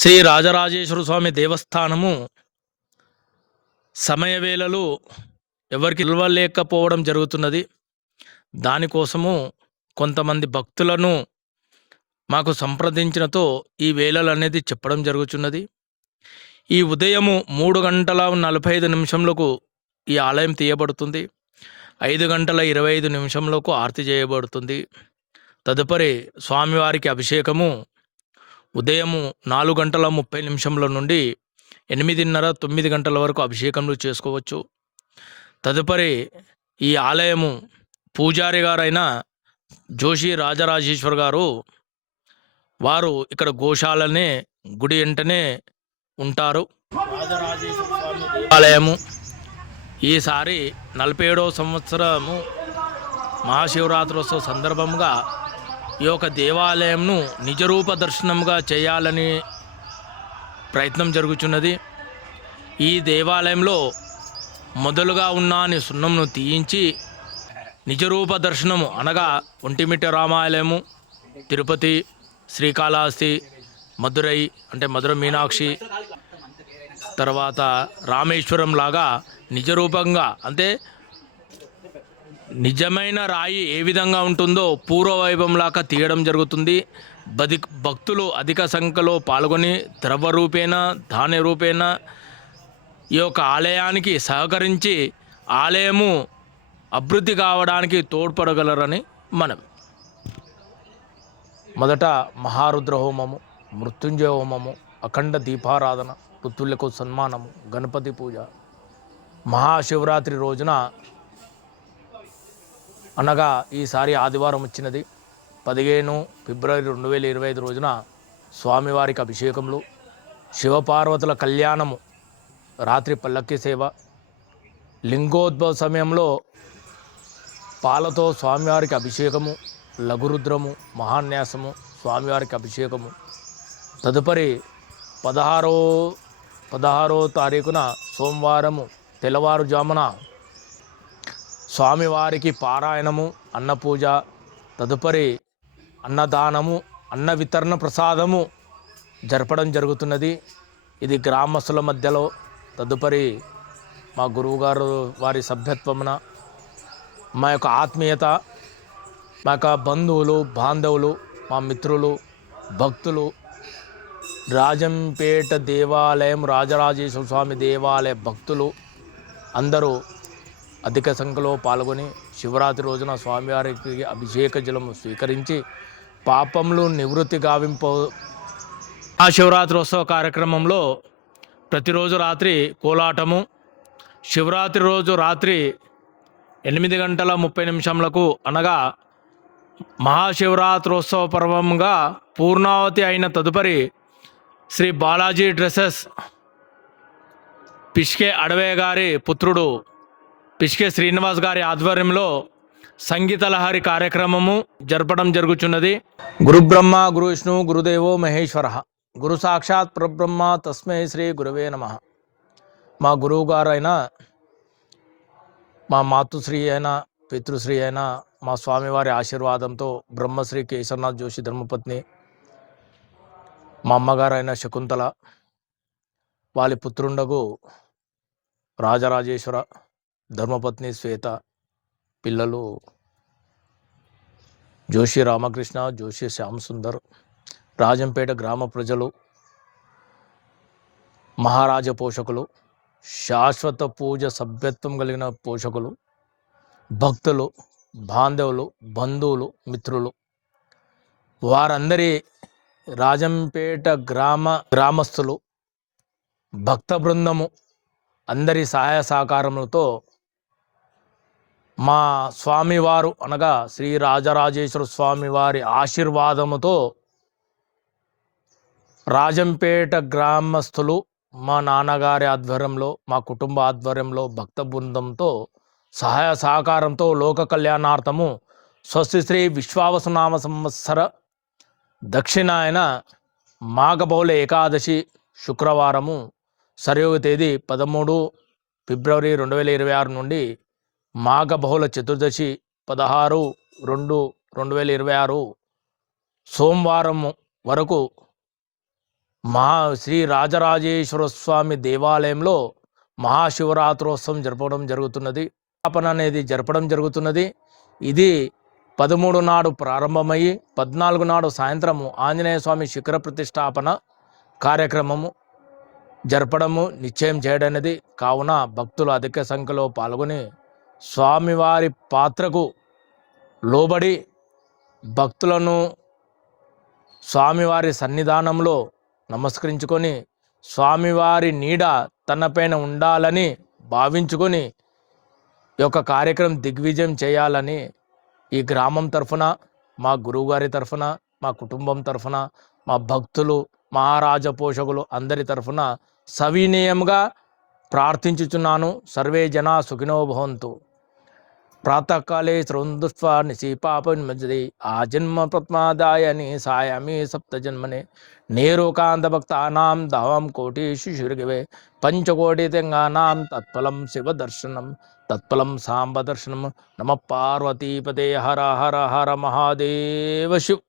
శ్రీ రాజరాజేశ్వర స్వామి దేవస్థానము సమయవేళలు ఎవరికి నిలవలేకపోవడం జరుగుతున్నది. దానికోసము కొంతమంది భక్తులను మాకు సంప్రదించినతో ఈ వేళలు అనేది చెప్పడం జరుగుతున్నది. ఈ ఉదయము 3:45 ఈ ఆలయం తీయబడుతుంది. 5:25 ఆరతి చేయబడుతుంది. తదుపరి స్వామివారికి అభిషేకము ఉదయము 4:30 నుండి 8:30, 9 వరకు అభిషేకములు చేసుకోవచ్చు. తదుపరి ఈ ఆలయము పూజారి గారైన జోషి రాజరాజేశ్వర్ గారు వారు ఇక్కడ గోశాలనే గుడి వెంటనే ఉంటారు. రాజరాజేశ్వర స్వామి దేవాలయము ఈసారి 47వ సంవత్సరము మహాశివరాత్రోత్సవ సందర్భంగా ఈ యొక్క దేవాలయంను నిజరూప దర్శనంగా చేయాలని ప్రయత్నం జరుగుతున్నది. ఈ దేవాలయంలో మొదలుగా ఉన్న సున్నంను తీయించి నిజరూప దర్శనము అనగా ఒంటిమిట్ట రామాలయము, తిరుపతి, శ్రీకాళహస్తి, మధురై అంటే మధుర మీనాక్షి, తర్వాత రామేశ్వరం లాగా నిజరూపంగా అంటే నిజమైన రాయి ఏ విధంగా ఉంటుందో పూర్వవైభవంలాగా తీయడం జరుగుతుంది. భక్తులు అధిక సంఖ్యలో పాల్గొని ద్రవ్య రూపేణ, ధాన్య రూపేణ ఈ యొక్క ఆలయానికి సహకరించి ఆలయము అభివృద్ధి కావడానికి తోడ్పడగలరని మనం. మొదట మహారుద్ర హోమము, మృత్యుంజయ హోమము, అఖండ దీపారాధన, వృత్తులకు సన్మానము, గణపతి పూజ, మహాశివరాత్రి రోజున అనగా ఈసారి ఆదివారం వచ్చినది 15 ఫిబ్రవరి 2025 రోజున స్వామివారికి అభిషేకములు, శివపార్వతుల కళ్యాణము, రాత్రి పల్లకి సేవ, లింగోద్భవ సమయంలో పాలతో స్వామివారికి అభిషేకము, లఘురుద్రము, మహాన్యాసము, స్వామివారికి అభిషేకము. తదుపరి 16వ తారీఖున సోమవారము తెల్లవారుజామున స్వామివారికి పారాయణము, అన్నపూజ, తదుపరి అన్నదానము, అన్న వితరణ ప్రసాదము జరపడం జరుగుతున్నది. ఇది గ్రామస్తుల మధ్యలో. తదుపరి మా గురువుగారు వారి సభ్యత్వమున మా యొక్క ఆత్మీయత, మా యొక్క బంధువులు, బాంధవులు, మా మిత్రులు, భక్తులు, రాజంపేట దేవాలయం రాజరాజేశ్వర స్వామి దేవాలయ భక్తులు అందరూ అధిక సంఖ్యలో పాల్గొని శివరాత్రి రోజున స్వామివారికి అభిషేక జలము స్వీకరించి పాపములు నివృత్తి గావింపు. ఆ శివరాత్రోత్సవ కార్యక్రమంలో ప్రతిరోజు రాత్రి కోలాటము, శివరాత్రి రోజు రాత్రి 8:30 అనగా మహాశివరాత్రోత్సవ పర్వంగా పూర్ణావతి అయిన తదుపరి శ్రీ బాలాజీ డ్రెస్సెస్ పిష్కే అడవే గారి పుత్రుడు పిష్కే శ్రీనివాస్ గారి ఆధ్వర్యంలో సంగీత లహరి కార్యక్రమము జరపడం జరుగుతున్నది. గురు బ్రహ్మ గురు విష్ణు గురుదేవో మహేశ్వర, గురు సాక్షాత్ పరబ్రహ్మ తస్మై శ్రీ గురవే నమః. మా గురువు గారు అయిన మా మాతృశ్రీ అయిన పితృశ్రీ అయిన మా స్వామివారి ఆశీర్వాదంతో బ్రహ్మశ్రీ కేశవనాథ్ జోషి ధర్మపత్ని, మా అమ్మగారు అయిన శకుంతల, వాళ్ళ పుత్రుండగు రాజరాజేశ్వర, ధర్మపత్ని శ్వేత, పిల్లలు జోషి రామకృష్ణ, జోషి శ్యామ్ సుందర్, రాజంపేట గ్రామ ప్రజలు, మహారాజ పోషకులు, శాశ్వత పూజ సభ్యత్వం కలిగిన పోషకులు, భక్తులు, బాంధవులు, బంధువులు, మిత్రులు, వారందరి రాజంపేట గ్రామస్తులు, భక్త బృందము అందరి సహాయ సహకారములతో మా స్వామివారు అనగా శ్రీ రాజరాజేశ్వర స్వామివారి ఆశీర్వాదముతో రాజంపేట గ్రామస్తులు, మా నాన్నగారి ఆధ్వర్యంలో, మా కుటుంబ ఆధ్వర్యంలో, భక్త బృందంతో సహాయ సహకారంతో లోక కళ్యాణార్థము స్వస్తి శ్రీ విశ్వావసునామ సంవత్సర దక్షిణాయన మాఘబౌళ ఏకాదశి శుక్రవారము సరియోగ తేదీ 13 ఫిబ్రవరి 2026 నుండి మాఘబహుళ చతుర్దశి 16/2/2026 సోమవారం వరకు శ్రీ రాజరాజేశ్వర స్వామి దేవాలయంలో మహాశివరాత్రోత్సవం జరపడం జరుగుతున్నది. స్థాపన అనేది జరపడం జరుగుతున్నది. ఇది 13 నాడు ప్రారంభమయ్యి 14 నాడు సాయంత్రము ఆంజనేయ స్వామి శిఖర ప్రతిష్టాపన కార్యక్రమము జరపడము నిశ్చయం చేయడనేది. కావున భక్తులు అధిక సంఖ్యలో పాల్గొని స్వామివారి పాత్రకు లోబడి భక్తులను స్వామివారి సన్నిధానంలో నమస్కరించుకొని స్వామివారి నీడ తనపైన ఉండాలని భావించుకొని ఈ యొక్క కార్యక్రమం దిగ్విజయం చేయాలని ఈ గ్రామం తరఫున, మా గురువుగారి తరఫున, మా కుటుంబం తరఫున, మా భక్తులు, మహారాజ పోషకులు అందరి తరఫున సవినయంగా ప్రార్థించుచున్నాను. సర్వే జనా సుఖినో భవంతు. ప్రాతకాలే శ్రౌందుష్వా నిశీపాపన్మజది ఆజన్మ పద్మాదాయని సాయామి సప్తజన్మనే నేరోకాంత భక్తానాం దావం కోటీషు శిరుగివే పంచకోటి తెంగానాం తత్ఫలం శివదర్శనం తత్ఫలం సాంబదర్శనం. నమ పార్వతీపదే. హర హర హర మహాదేవ శివ్.